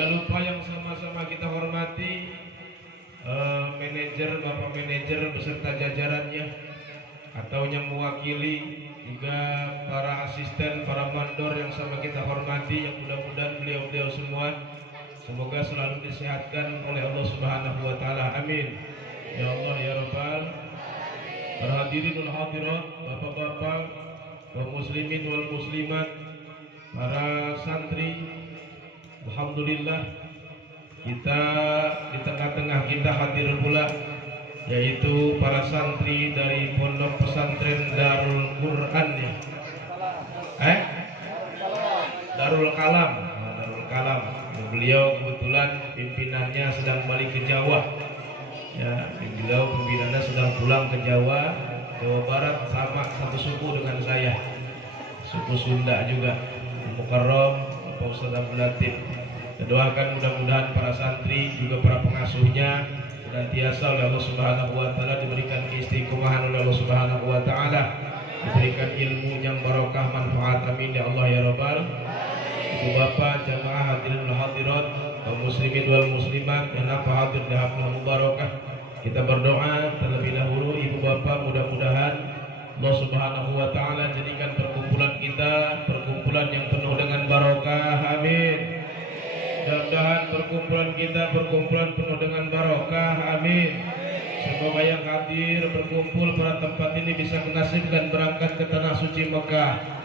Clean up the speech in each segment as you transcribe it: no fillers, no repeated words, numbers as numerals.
Tidak lupa yang sama-sama kita hormati manajer, Bapak manajer beserta jajarannya atau yang mewakili, juga para asisten, para mandor yang sama kita hormati, yang mudah-mudahan beliau-beliau semua semoga selalu disehatkan oleh Allah Subhanahu wa taala. Amin. Ya Allah ya Rabbal. Para hadirin wal hadirat, Bapak-bapak, kaum muslimin wal muslimat, para santri, alhamdulillah kita di tengah-tengah kita hadir pula yaitu para santri dari Pondok Pesantren Darul Quran ya. Darul Kalam. Darul Kalam. Beliau kebetulan pimpinannya sedang balik ke Jawa. Ya, beliau pimpinannya sedang pulang ke Jawa, Jawa Barat, sama satu suku dengan saya. Suku Sunda juga. Mukarram, Pak Ustaz Abdul Latif. Kita doakan mudah-mudahan para santri juga para pengasuhnya senantiasa oleh Allah Subhanahu wa taala diberikan keistiqomahan oleh Allah Subhanahu wa taala, diberikan ilmu yang barokah manfaat. Amin ya Allah ya Rabbal. Ibu bapak, jamaah hadirin wal hadirat, kaum muslimin wal muslimat yang apa hadir di haflah mubarakah. Kita berdoa terlebih dahulu ibu bapak, mudah-mudahan Allah Subhanahu wa taala jadikan perkumpulan kita perkumpulan yang penuh dengan barokah. Amin. Mudah-mudahan perkumpulan kita perkumpulan penuh dengan barokah. Amin. Semoga yang hadir berkumpul pada tempat ini bisa menasibkan berangkat ke tanah suci Mekah.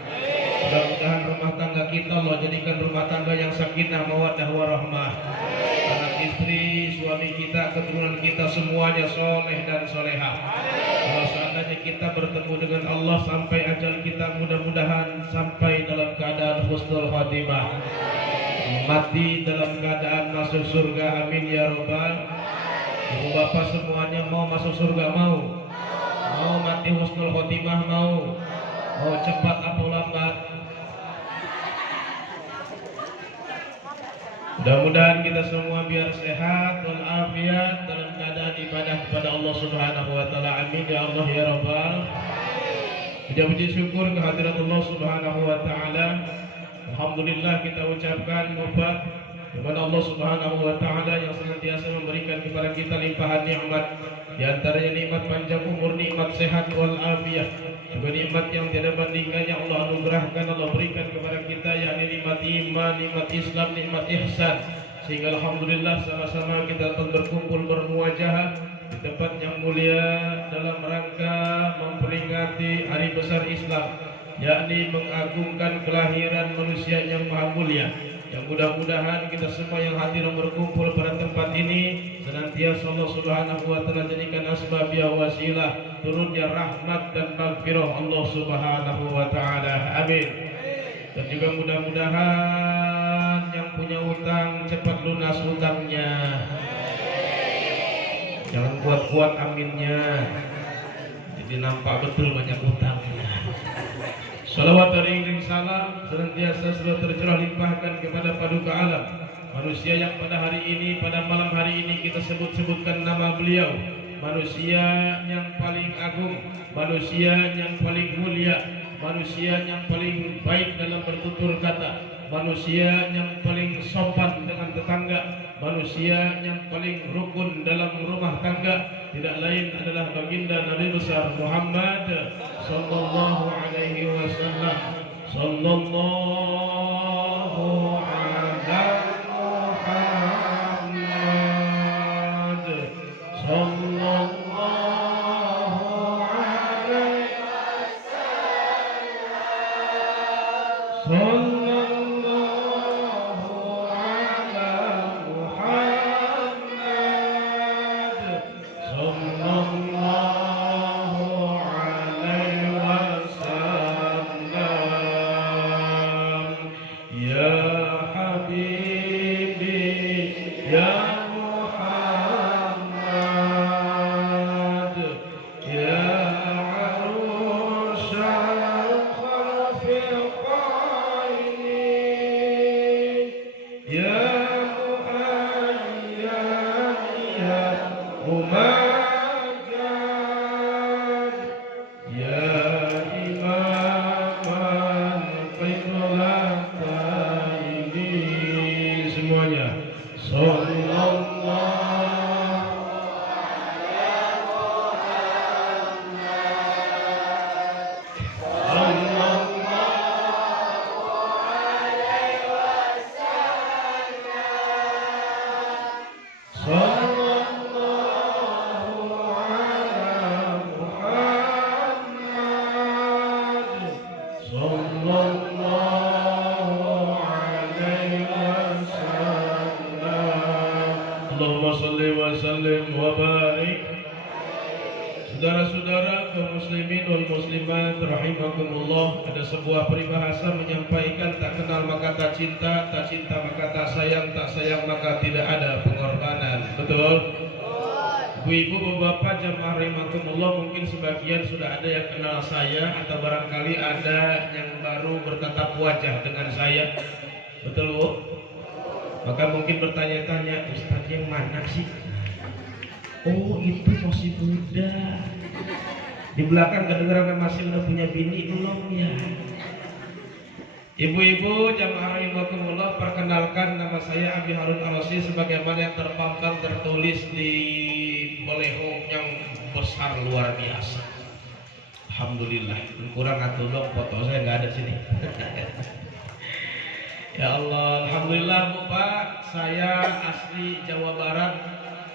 Mudah-mudahan rumah tangga kita Allah jadikan rumah tangga yang sakinah mawaddah warahmah. Anak istri, suami kita, keturunan kita semuanya soleh dan solehah. Kalau seandainya kita bertemu dengan Allah sampai ajal kita, mudah-mudahan sampai dalam keadaan husnul khotimah, mati dalam keadaan masuk surga. Amin ya Rabbal. Ibu bapak semuanya mau masuk surga, mau mati husnul khotimah, mau cepat atau lambat. Mudah-mudahan kita semua biar sehat walafiat dalam keadaan ibadah kepada Allah Subhanahu wa taala. Amin ya Allah ya Rabbal. Puji syukur kehadirat Allah Subhanahu wa taala. Alhamdulillah kita ucapkan mubah kepada Allah Subhanahu wa taala yang senantiasa memberikan kepada kita limpahan nikmat, di antaranya nikmat panjang umur, nikmat sehat wal afiyah, juga nikmat yang tiada bandingannya Allah anugerahkan, Allah berikan kepada kita, yakni nikmat iman, nikmat Islam, nikmat ihsan. Sehingga alhamdulillah sama-sama kita telah berkumpul bermuajahah di tempat yang mulia dalam rangka memperingati hari besar Islam, yakni mengagungkan kelahiran manusia yang maha mulia. Yang mudah-mudahan kita semua yang hadir berkumpul pada tempat ini senantiasa Allah Subhanahu wa taala jadikan asbab ya wasilah turunnya rahmat dan maghfirah Allah Subhanahu wa taala. Amin. Dan juga mudah-mudahan yang punya utang cepat lunas utangnya. Jangan kuat-kuat aminnya. Jadi nampak betul banyak utangnya. Salawat dan salam senantiasa selalu tercurah limpahkan kepada paduka alam, manusia yang pada hari ini, pada malam hari ini kita sebut-sebutkan nama beliau, manusia yang paling agung, manusia yang paling mulia, manusia yang paling baik dalam bertutur kata, manusia yang paling sopan dengan tetangga, manusia yang paling rukun dalam rumah tangga, tidak lain adalah baginda Nabi besar Muhammad sallallahu alaihi wasallam. Sallallahu ala Muhammad sallallahu alaihi wasallam. Semuanya Allahumma salli wa sallim wa barik. Saudara-saudara kaum muslimin wal muslimat rahimakumullah, ada sebuah peribahasa menyampaikan tak kenal maka tak cinta maka tak sayang maka tidak ada pengorbanan. Betul? Ibu-ibu, bapak jamaah rahimakumullah, mungkin sebagian sudah ada yang kenal saya atau barangkali ada yang baru bertatap wajah dengan saya. Betul, Bu? Maka mungkin bertanya-tanya, Ustaz yang mana sih? Oh, itu masih muda. Di belakang kedengaran masih udah punya bini belum ya? Ibu-ibu jamaah rahimakumullah, perkenalkan nama saya Abi Harun Ar-Rasyid sebagaimana yang terpampang tertulis di baleho yang besar luar biasa. Alhamdulillah. Kurang atuh dong, foto saya nggak ada sini. Ya Allah, alhamdulillah Bu Pak, saya asli Jawa Barat,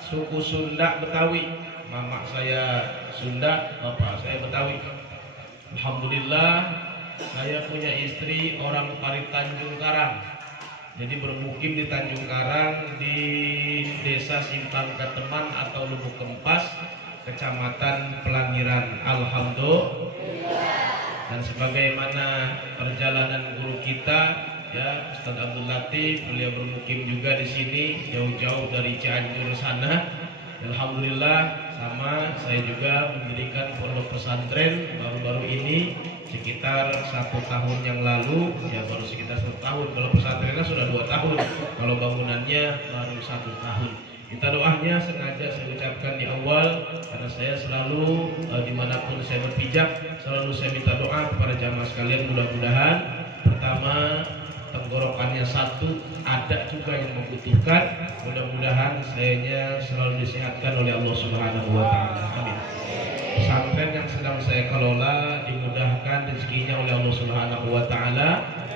suku Sunda Betawi. Mama saya Sunda, bapak saya Betawi. Alhamdulillah, saya punya istri orang Parit Tanjung Karang. Jadi bermukim di Tanjung Karang di Desa Simpang Keteman atau Lubuk Kempas, Kecamatan Pelangiran. Alhamdulillah. Dan sebagaimana perjalanan guru kita, ya, Ustaz Abdul Latif, beliau bermukim juga di sini jauh-jauh dari Cianjur sana. Alhamdulillah, sama saya juga mendirikan pondok pesantren baru-baru ini sekitar 1 tahun yang lalu. Ya, baru sekitar 1 tahun. Kalau pesantrennya sudah 2 tahun, kalau bangunannya baru 1 tahun. Kita doanya sengaja saya ucapkan di awal, karena saya selalu dimanapun saya berpijak, selalu saya minta doa kepada jamaah sekalian. Mudah-mudahan pertama tenggorokannya satu, ada juga yang membutuhkan. Mudah-mudahan sayanya selalu disehatkan oleh Allah Subhanahu wa Ta'ala. Amin. Pesantren yang sedang saya kelola dimudahkan rezekinya oleh Allah Subhanahu wa Ta'ala,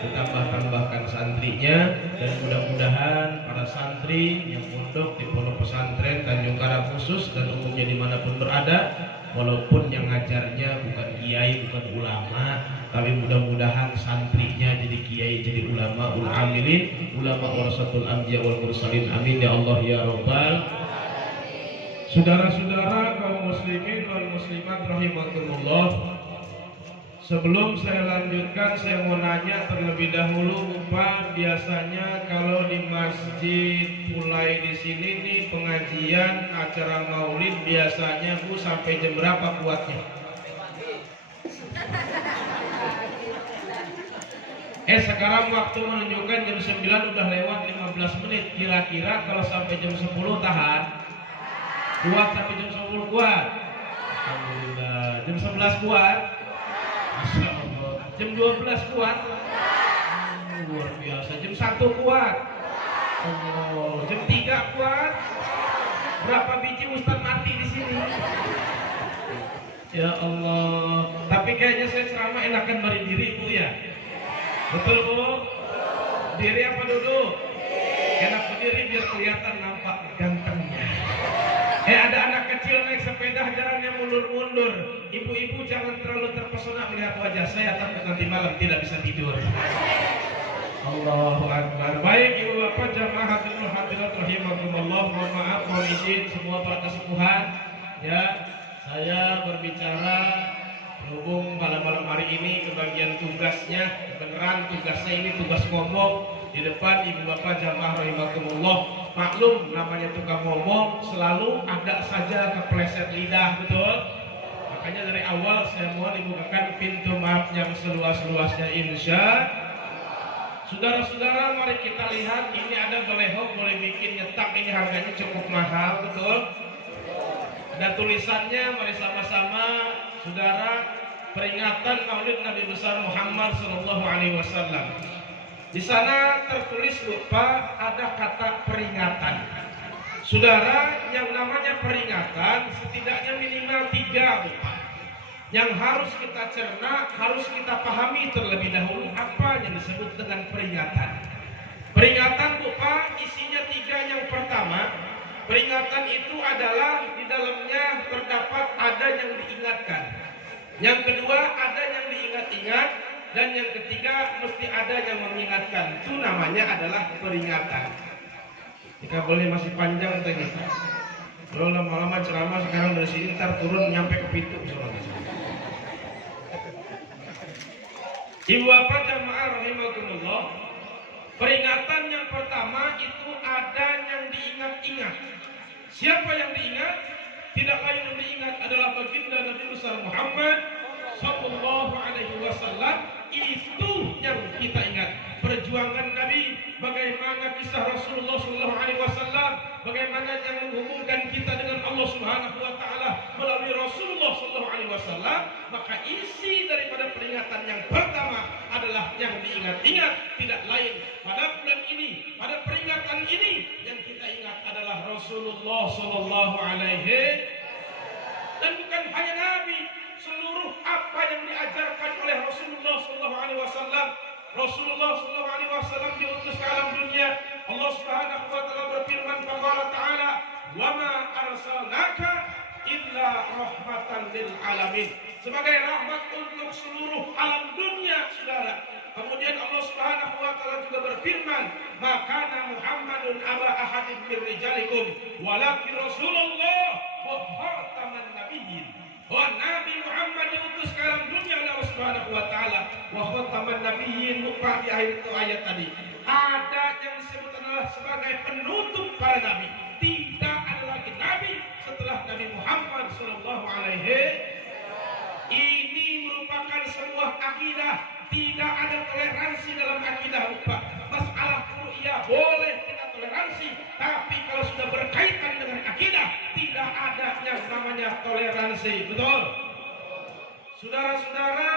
ditambah-tambahkan santrinya, dan mudah-mudahan para santri yang pondok di pondok pesantren Tanjung Karang khusus dan umumnya dimanapun berada, walaupun yang ngajarnya bukan kiai, bukan ulama, tapi mudah-mudahan santrinya jadi kiai, jadi ulama, amilin, ulama warasatul anbiya wal mursalin. Amin ya Allah ya Rabbal. Saudara-saudara kaum muslimin wal muslimat rahimakumullah, sebelum saya lanjutkan, saya mau nanya terlebih dahulu, Pak, biasanya kalau di masjid mulai di sini nih pengajian acara maulid biasanya Bu sampai jam berapa kuatnya? Sekarang waktu menunjukkan jam 9 udah lewat 15 menit. Kira-kira kalau sampai jam 10 tahan? Kuat sampai jam 10 kuat? Alhamdulillah. Jam 11 kuat? Masya Allah. Jam 12 kuat? Luar biasa. Jam 1 kuat? Oh, jam 3 kuat? Berapa biji Ustaz mati di sini? Ya Allah. Tapi kayaknya saya ceramah enakan berdiri Bu ya. Betul Bu? Diri apa duduk? Enak berdiri biar kelihatan nampak gantengnya. Ada anak kecil naik sepeda jalannya mundur-mundur. Ibu-ibu jangan terlalu terpesona melihat wajah saya, takut nanti malam tidak bisa tidur. Allahu Akbar. Baik ibu bapak jamaah hadirin hadirat rahimakumullah, mohon maaf, mohon izin semua para kesepuhan. Ya, saya berbicara berhubung malam hari ini kebagian tugasnya, beneran tugasnya ini tugas ngomong di depan ibu bapak jamaah rahimakumullah. Maklum namanya tukang ngomong selalu ada saja kepleset lidah, betul? Makanya dari awal saya mohon dibukakan pintu maaf yang seluas-luasnya insya. Saudara-saudara, mari kita lihat, ini ada baleho boleh bikin nyetak, ini harganya cukup mahal, betul? Ada tulisannya, mari sama-sama saudara, peringatan Maulid Nabi besar Muhammad sallallahu alaihi wasallam. Di sana tertulis lupa ada kata peringatan. Saudara, yang namanya peringatan setidaknya minimal 3 Bapak. Yang harus kita cerna, harus kita pahami terlebih dahulu apa yang disebut dengan peringatan. Peringatan Bapak isinya 3. Yang pertama, peringatan itu adalah di dalamnya terdapat ada yang diingatkan. Yang kedua, ada yang diingat-ingat. Dan yang ketiga, mesti ada yang mengingatkan. Itu namanya adalah peringatan. Jika boleh masih panjang tadi. Kalau lama-lama ceramah sekarang dari sini ntar turun nyampe ke pintu. Ibu bapak jamaah rahimakumullah. Peringatan yang pertama itu ada yang diingat-ingat. Siapa yang diingat? Tidak lain yang diingat adalah baginda Nabi besar Muhammad sallallahu alaihi wasallam. Itu yang kita ingat. Perjuangan Nabi, bagaimana kisah Rasulullah sallallahu alaihi wasallam, bagaimana yang menghubungkan kita dengan Allah Subhanahu wa taala melalui Rasulullah sallallahu alaihi wasallam. Maka isi daripada peringatan yang pertama adalah yang diingat-ingat, tidak lain pada bulan ini, pada peringatan ini yang kita ingat adalah Rasulullah sallallahu alaihi. Dan bukan hanya Nabi, seluruh apa yang diajarkan oleh Rasulullah sallallahu alaihi wasallam. Rasulullah sallallahu alaihi wasallam diutus ke alam dunia. Allah Subhanahu wa taala berfirman faqala ta'ala, "Wa ma arsalnaka illa rahmatan lil alamin." Sebagai rahmat untuk seluruh alam dunia, Saudara. Kemudian Allah Subhanahu wa taala juga berfirman, "Maka Muhammadun aba ahadin min rijalikum, walakin Rasulullah wa khataman nabiyyin." Bahwa Nabi Muhammad diutus ke alam dunia oleh Allah Subhanahu wa taala. Wa khataman nabiyyin, lupa di akhir itu ayat tadi. Ada yang disebut adalah sebagai penutup para nabi. Tidak ada lagi nabi setelah Nabi Muhammad sallallahu alaihi. Ini merupakan sebuah akidah. Tidak ada toleransi dalam akidah lupa. Masalah ru'yah boleh kita toleransi, tapi kalau sudah berkaitan dengan akidah tidak ada yang namanya toleransi. Betul? Saudara-saudara,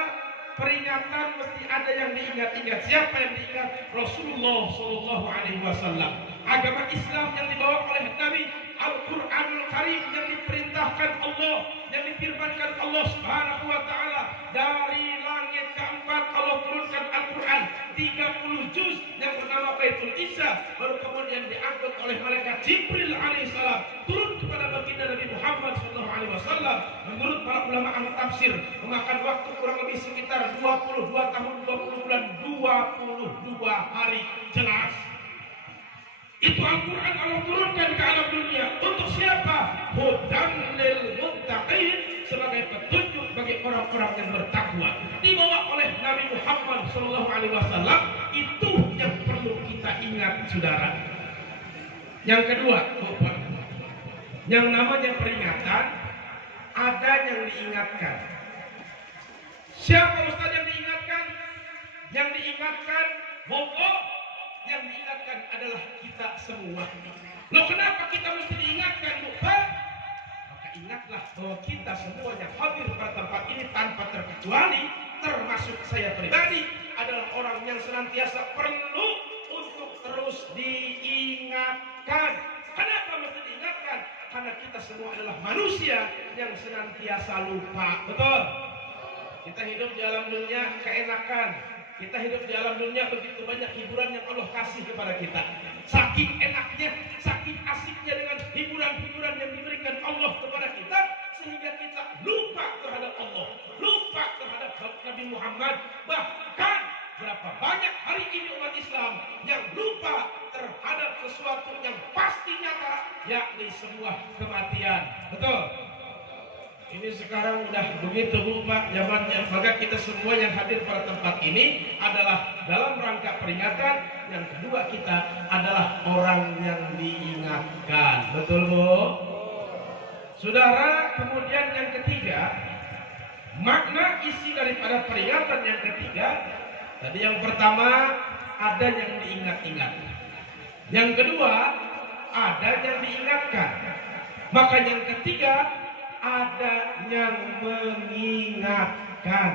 peringatan mesti ada yang diingat-ingat. Siapa yang diingat? Rasulullah sallallahu alaihi wasallam. Agama Islam yang dibawa oleh Nabi, Al-Qur'anul Karim yang diperintahkan Allah, yang difirmankan Allah Subhanahu wa taala. Dari langit keempat Allah turunkan Al-Quran 30 juz yang bernama Baitul Izza, baru kemudian diangkut oleh malaikat Jibril alaihissalam turun kepada baginda Nabi Muhammad sallallahu alaihi wasallam. Menurut para ulama ahli tafsir memakan waktu kurang lebih sekitar 22 tahun 20 bulan 22 hari. Jelas itu Al-Quran Allah turunkan ke alam dunia untuk siapa? Hudan lil muttaqin, sebagai petunjuk bagi orang-orang yang bertakwa. Dibawa oleh Nabi Muhammad sallallahu alaihi wasallam. Itu yang perlu kita ingat, Saudara. Yang kedua, Bapak, yang namanya peringatan ada yang diingatkan. Siapa Ustaz yang diingatkan? Yang diingatkan pokok, yang diingatkan adalah kita semua. Loh, kenapa kita mesti diingatkan, Bapak? Maka ingatlah bahwa kita semuanya hadir pada tempat ini tanpa terkecuali, termasuk saya pribadi, adalah orang yang senantiasa perlu untuk terus diingatkan. Kenapa mesti diingatkan? Karena kita semua adalah manusia yang senantiasa lupa. Betul? Kita hidup di alam dunia keenakan. Kita hidup di alam dunia begitu banyak hiburan yang Allah kasih kepada kita. Saking enaknya, saking asiknya dengan hiburan-hiburan yang diberikan Allah kepada kita, sehingga kita lupa terhadap Allah, lupa terhadap Nabi Muhammad. Bahkan berapa banyak hari ini umat Islam yang lupa terhadap sesuatu yang pasti nyata, yakni sebuah kematian. Betul? Ini sekarang udah begitu lupa zamannya. Maka kita semua yang hadir pada tempat ini adalah dalam rangka peringatan. Yang kedua, kita adalah orang yang diingatkan. Betul, Bu? Saudara, kemudian yang ketiga, makna isi daripada peringatan yang ketiga. Tadi yang pertama ada yang diingat-ingat. Yang kedua ada yang diingatkan. Maka yang ketiga ada yang mengingatkan.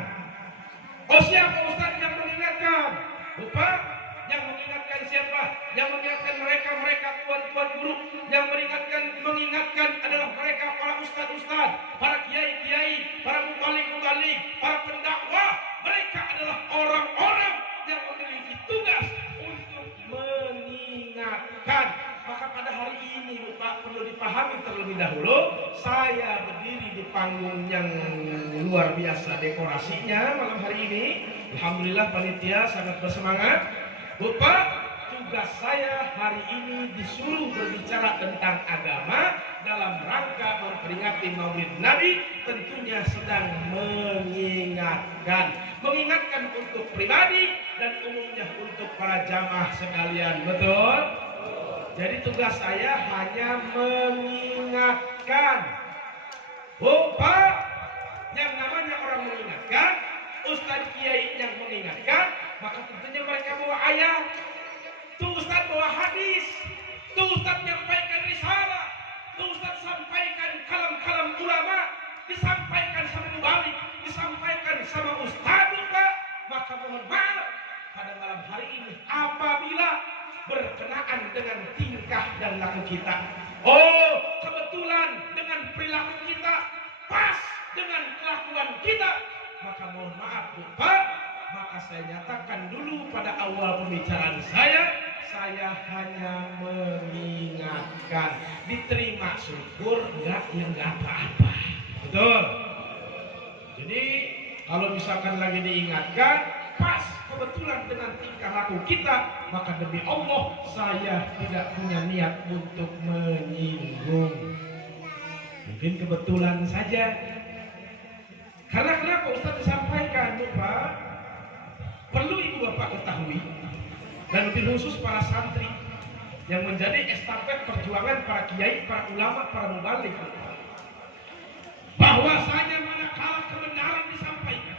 Oh, siapa Ustaz yang mengingatkan? Lupa, yang mengingatkan siapa? Yang mengingatkan mereka tuan-tuan guru. Yang mengingatkan adalah mereka para ustaz-ustaz, para kiai-kiai, para mubalik-mubalik, para pendakwah. Mereka adalah orang-orang yang memiliki tugas untuk mengingatkan. Maka pada hari ini Pak perlu dipahami terlebih dahulu, saya berdiri di panggung yang luar biasa dekorasinya malam hari ini. Alhamdulillah panitia sangat bersemangat. Bapak, tugas saya hari ini disuruh berbicara tentang agama dalam rangka memperingati Maulid Nabi, tentunya sedang mengingatkan untuk pribadi dan umumnya untuk para jamaah sekalian. Betul? Jadi tugas saya hanya mengingatkan. Bapak, yang namanya orang mengingatkan, Ustadz Kiai yang mengingatkan, maka tentunya mereka bawa ayat. Tuh Ustadz bawa hadis. Tuh Ustadz menyampaikan risalah. Tuh Ustadz sampaikan kalam-kalam ulama. Disampaikan sama mubalik, disampaikan sama Ustadz Pak. Maka mohon maaf pada malam hari ini apabila berkenaan dengan tingkah dan laku kita, kebetulan dengan perilaku kita pas dengan kelakuan kita, maka mohon maaf Bapak, maka saya nyatakan dulu pada awal pembicaraan saya hanya mengingatkan. Diterima syukur, enggak ya enggak apa-apa. Betul? Jadi kalau misalkan lagi diingatkan pas kebetulan dengan tingkah laku kita, maka demi Allah saya tidak punya niat untuk menyinggung. Mungkin kebetulan saja. Karena kenapa Ustaz disampaikan, Bapak? Perlu ibu bapak ketahui, dan lebih khusus para santri yang menjadi estafet perjuangan para kiai, para ulama, para mubalik, bahwasanya manakala kebenaran disampaikan,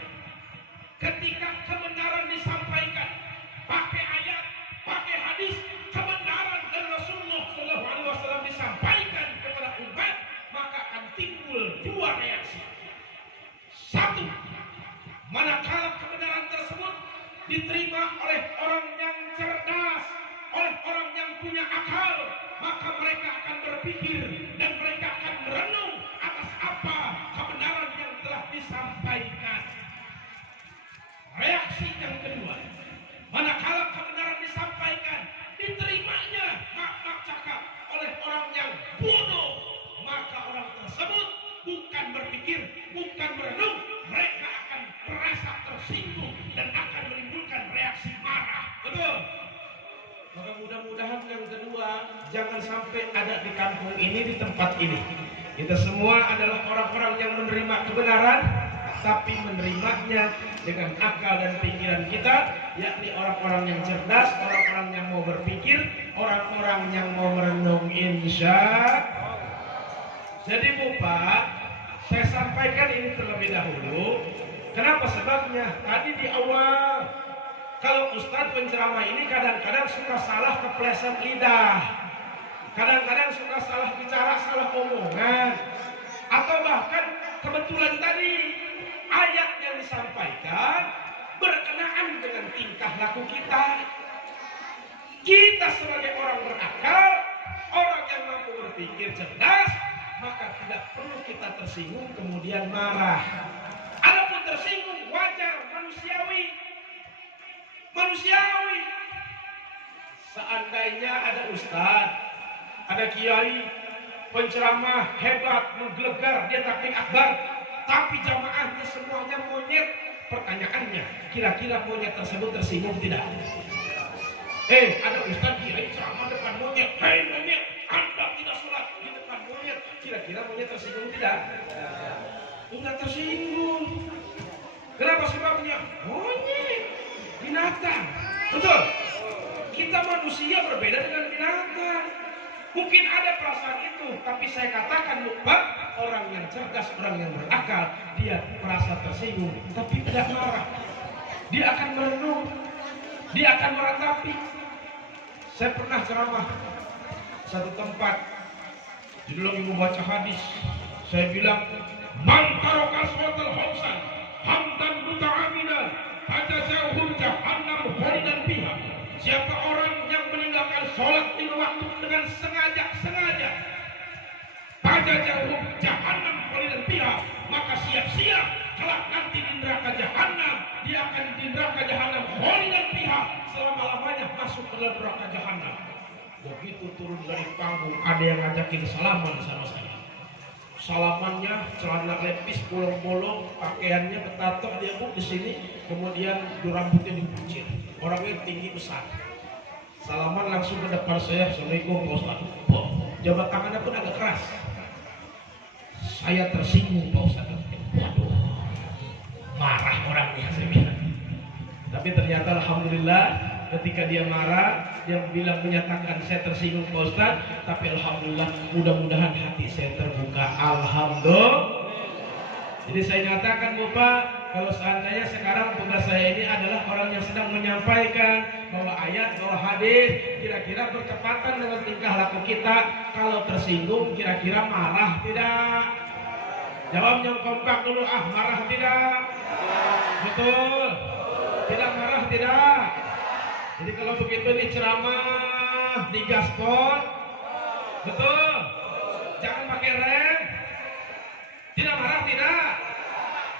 ketika kebenaran disampaikan pakai ayat, pakai hadis, kebenaran dari Rasulullah SAW disampaikan kepada umat, maka akan timbul dua reaksi. Satu, manakala kebenaran tersebut diterima oleh orang yang cerdas, oleh orang yang punya akal, maka mereka akan berpikir dan mereka akan merenung atas apa kebenaran yang telah disampaikan. Reaksi yang kedua, manakala kebenaran disampaikan, diterimanya mak cakap oleh orang yang bodoh, maka orang tersebut bukan berpikir, bukan merenung, mereka akan merasa tersinggung dan akan menimbulkan reaksi marah. Betul? Maka mudah-mudahan yang kedua jangan sampai ada di kampung ini, di tempat ini. Kita semua adalah orang-orang yang menerima kebenaran, tapi menerimanya dengan akal dan pikiran kita, yakni orang-orang yang cerdas, orang-orang yang mau berpikir, orang-orang yang mau merenung, insya. Jadi Bapak, saya sampaikan ini terlebih dahulu. Kenapa sebabnya? Tadi di awal, kalau Ustadz penceramah ini kadang-kadang suka salah kepleset lidah, kadang-kadang suka salah bicara, salah omongan, atau bahkan kebetulan tadi ayat yang disampaikan berkenaan dengan tingkah laku kita. Kita sebagai orang berakal, orang yang mampu berpikir cerdas, maka tidak perlu kita tersinggung kemudian marah. Adapun tersinggung wajar, manusiawi. Seandainya ada ustadz, ada kiai, penceramah hebat, menggelegar, dia taklim akbar, tapi jamaahnya semuanya monyet. Pertanyaannya, kira-kira monyet tersebut tersinggung tidak? Ada ustadz kiai ceramah depan monyet, hei monyet, Anda tidak sholat di depan monyet, kira-kira monyet tersinggung tidak? Enggak tersinggung. Kenapa sebabnya? Monyet, binatang. Betul? Kita manusia berbeda dengan binatang. Mungkin ada perasaan itu, tapi saya katakan lupa, orang yang cerdas, orang yang berakal, dia merasa tersinggung, tapi tidak marah. Dia akan merenung, dia akan meratapi. Saya pernah ceramah satu tempat, judul ibu baca hadis. Saya bilang, man taraka salatal khamsan hamdan muta'ammidan fajazahum jahannam khalidan fiha. Siapa orang yang sholat 5 waktu dengan sengaja pada jauh jahanam khalidan fiha, maka siap-siap kelak nanti di neraka jahanam, dia akan di neraka jahanam khalidan fiha, selama-lamanya masuk ke dalam neraka jahanam. Begitu turun dari panggung, ada yang ngajakin salaman sama saya. Salamannya celana lepis bolong-bolong, pakaiannya bertato dia di sini, kemudian rambutnya dibuncir. Orangnya tinggi besar. Salaman langsung ke depan saya, Assalamualaikum Pak Ustaz. Jabat tangannya pun agak keras. Saya tersinggung Pak Ustaz. Waduh, marah orangnya saya bilang. Tapi ternyata alhamdulillah ketika dia marah, dia bilang menyatakan saya tersinggung Pak Ustaz, tapi alhamdulillah mudah-mudahan hati saya terbuka. Alhamdulillah. Jadi saya nyatakan Bapak, kalau seandainya sekarang tugas saya ini adalah orang yang sedang menyampaikan bahwa ayat, bahwa hadis, kira-kira bertepatan dengan tingkah laku kita. Kalau tersinggung, kira-kira marah tidak? Jawab yang kompak dulu, marah tidak? Betul? Tidak marah tidak? Jadi kalau begitu nih ceramah di gaspol, betul? Jangan pakai rem. Tidak marah tidak?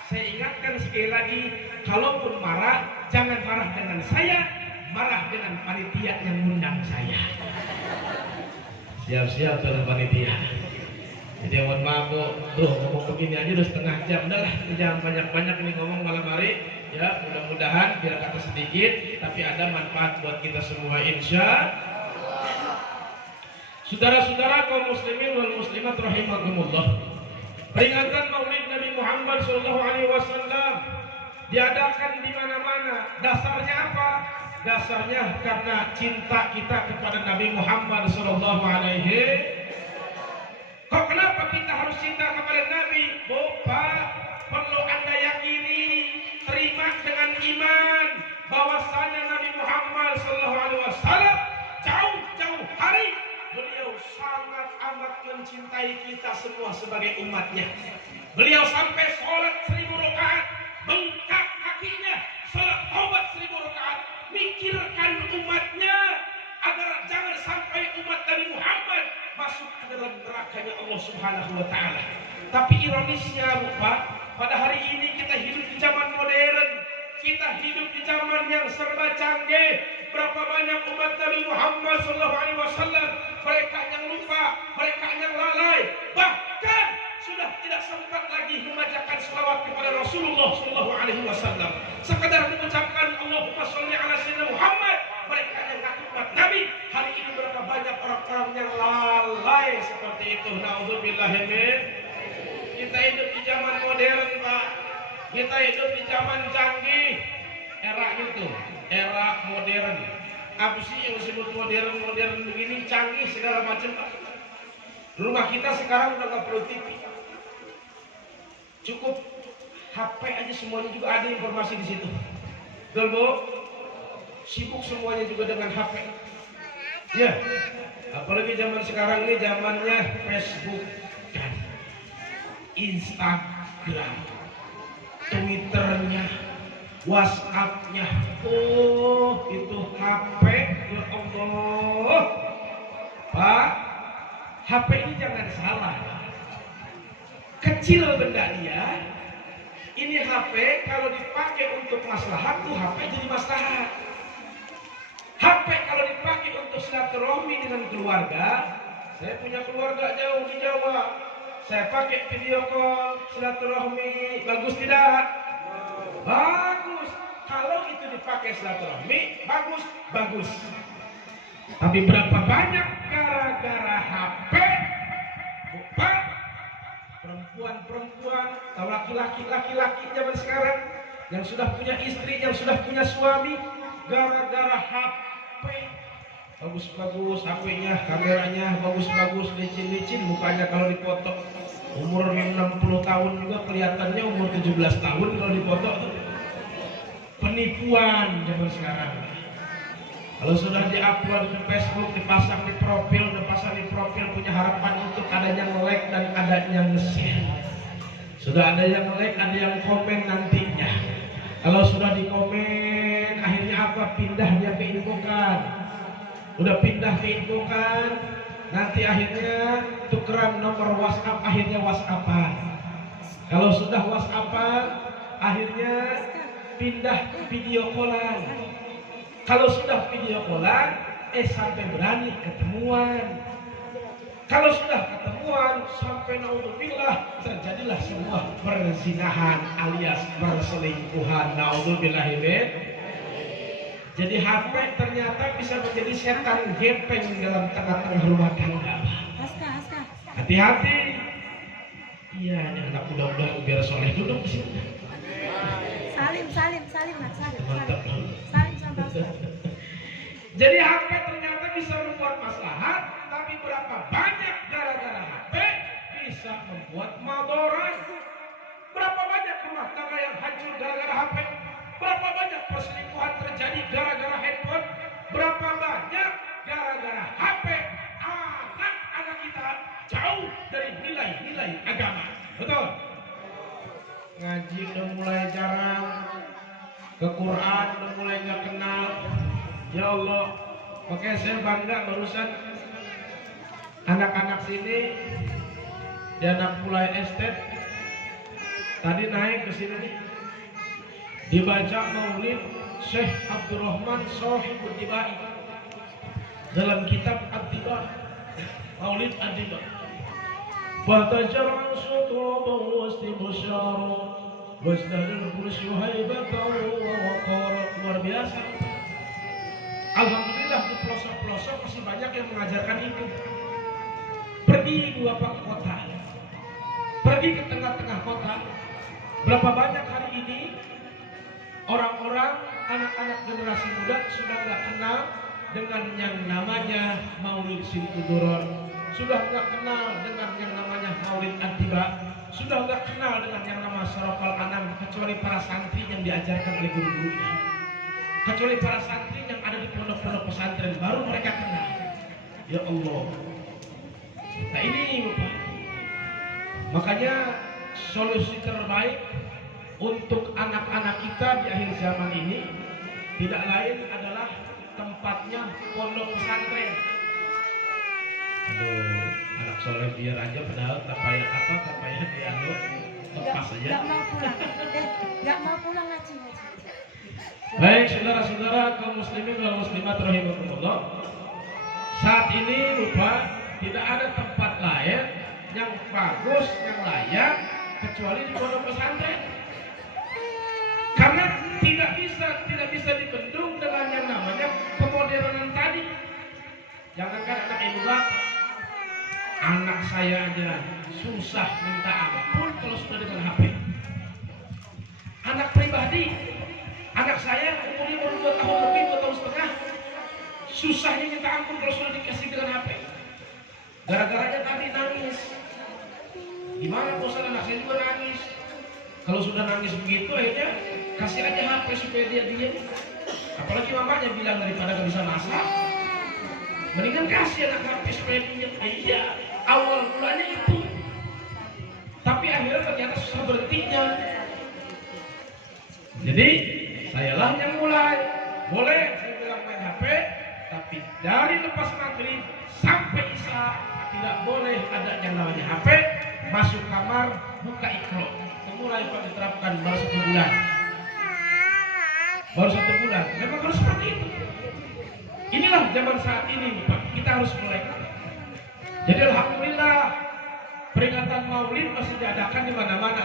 Saya ingatkan sekali lagi, kalaupun marah, jangan marah dengan saya, marah dengan panitia yang mengundang saya. Siap-siap tuh panitia. Jadi mohon maaf tuh ngomong begini aja udah setengah jam, udahlah jangan banyak-banyak nih ngomong malam hari. Ya mudah-mudahan biar kata sedikit, tapi ada manfaat buat kita semua insya. Saudara-saudara kaum muslimin wal muslimat rahimakumullah. Peringatan Maulid Nabi Muhammad SAW diadakan di mana-mana. Dasarnya apa? Dasarnya karena cinta kita kepada Nabi Muhammad SAW. Kok kenapa kita harus cinta kepada Nabi? Bapak, perlu Anda yakini, terima dengan iman bahwasanya Nabi Muhammad SAW jauh-jauh hari beliau sangat amat mencintai kita semua sebagai umatnya. Beliau sampai sholat 1000 rakaat, bengkak kakinya, sholat taubat 1000 rakaat, mikirkan umatnya agar jangan sampai umat Nabi Muhammad masuk ke dalam nerakanya Allah Subhanahu wa Ta'ala. Tapi ironisnya, Bapak, pada hari ini kita hidup di zaman modern, kita hidup di zaman yang serba canggih. Berapa banyak umat Nabi Muhammad SAW, mereka yang lupa, mereka yang lalai, bahkan sudah tidak sempat lagi membacakan selawat kepada Rasulullah SAW. Sekadar mengucapkan Allahumma sholli ala sayyidina Muhammad, mereka yang ngaku umat Nabi. Hari ini berapa banyak orang-orang yang lalai seperti itu. Na'udzubillah min. Kita hidup di zaman modern, Pak. Kita hidup di zaman canggih. Era itu, era modern. Apa sih yang disebut modern begini, canggih segala macam. Rumah kita sekarang udah nggak perlu TV, cukup HP aja, semuanya juga ada informasi di situ. Betul Bu? Sibuk semuanya juga dengan HP. Ya, apalagi zaman sekarang ini zamannya Facebook dan Instagram, Twitternya, WhatsAppnya. Oh, itu HP. Ya Allah, Pak, HP ini jangan salah, kecil benda dia. Ini HP kalau dipakai untuk maslahat tuh HP jadi maslahat. HP kalau dipakai untuk silaturahmi dengan keluarga, saya punya keluarga jauh di Jawa, saya pakai video call silaturahmi, bagus tidak? Bagus. Kalau itu dipakai silaturahmi, bagus. Tapi berapa banyak gara-gara HP, Bapak, perempuan atau laki-laki zaman sekarang yang sudah punya istri, yang sudah punya suami, gara-gara HP bagus-bagus, HP-nya, kameranya bagus-bagus, licin-licin, mukanya kalau dipoto umurnya 60 tahun juga kelihatannya umur 17 tahun kalau dipoto. Penipuan zaman sekarang. Kalau sudah diupload ke Facebook, dipasang di profil, punya harapan untuk adanya like dan adanya nge-share. Sudah ada yang like, ada yang komen nantinya. Kalau sudah di komen, akhirnya apa? Pindah dia ke infokan. udah pindah ke infokan, nanti akhirnya tukeran nomor WhatsApp, akhirnya WhatsAppan. Kalau sudah WhatsAppan, akhirnya pindah video callan. Kalau sudah video callan, sampai berani ketemuan. Kalau sudah ketemuan, sampai naudzubillah terjadilah semua perzinahan alias perselingkuhan. Naudzubillah. Jadi HP ternyata bisa menjadi setan gepeng dalam tengah-tengah rumah tangga. Hati-hati. Iya, ini anak muda-muda biar soleh duduk di sini. Salim. Mantap. Salim sama Ustaz. Jadi HP ternyata bisa membuat maslahat, tapi berapa banyak gara-gara HP bisa membuat madarat. Berapa banyak rumah tangga yang hancur gara-gara HP? Berapa banyak perselingkuhan terjadi gara-gara handphone? Berapa banyak gara-gara HP anak-anak kita jauh dari nilai-nilai agama? Betul? Ngaji udah mulai jarang, ke Quran udah mulai nggak kenal. Ya Allah, makanya saya bangga barusan anak-anak sini di anak mulai estet tadi naik ke sini nih, dibaca maulid Syekh Abdurrahman Shahibul Tibai dalam kitab At-Tiba, Maulid At-Tiba. Fatajar'an sutuban wastibusyara wasdadil kursi haibatan wa waqara. Luar biasa. Alhamdulillah di pelosok-pelosok masih banyak yang mengajarkan itu. Pergi Bapak ke kota, pergi ke tengah-tengah kota. Berapa banyak hari ini orang-orang, anak-anak generasi muda sudah nggak kenal dengan yang namanya Maulid Simkuduron, sudah nggak kenal dengan yang namanya Maulid At-Tiba, sudah nggak kenal dengan yang nama Sarafal Anam, kecuali para santri yang diajarkan oleh guru-gurunya, kecuali para santri yang ada di pondok-pondok pesantren baru mereka kenal. Ya Allah. Nah ini Bapak, makanya solusi terbaik untuk anak-anak kita di akhir zaman ini tidak lain adalah tempatnya pondok pesantren. Aduh, anak soleh biar aja padahal tak payah dianggap lepas saja. Gak mau pulang ngaji. Baik saudara-saudara kaum muslimin wal muslimat rahimakumullah. Saat ini lupa tidak ada tempat lain yang bagus, yang layak kecuali di pondok pesantren. Karena tidak bisa dibendung dengan yang namanya kemodernan tadi. Jangankan anak ibu bapak, anak saya aja susah minta ampun kalau sudah dengan HP. Anak pribadi, anak saya umurnya baru 2 tahun lebih, 2 tahun setengah, susahnya minta ampun kalau sudah dikasih dengan HP. Gara-garanya tadi nangis. Gimana bosan, anak saya juga nangis. Kalau sudah nangis begitu akhirnya kasih aja HP supaya dia diam. Apalagi mamanya bilang daripada gak bisa masak, mendingan kasih anak HP supaya diam. Iya, awal mulanya itu. Tapi akhirnya ternyata susah berhentinya. Jadi sayalah yang mulai. Boleh saya bilang main HP, tapi dari lepas maghrib sampai isya tidak boleh ada yang namanya HP. Masuk kamar, buka Iqra. Mulai Pak diterapkan baru 1 bulan. Baru 1 bulan. Memang harus seperti itu. Inilah zaman saat ini Pak. Kita harus mulai. Jadi alhamdulillah peringatan Maulid masih diadakan di mana-mana.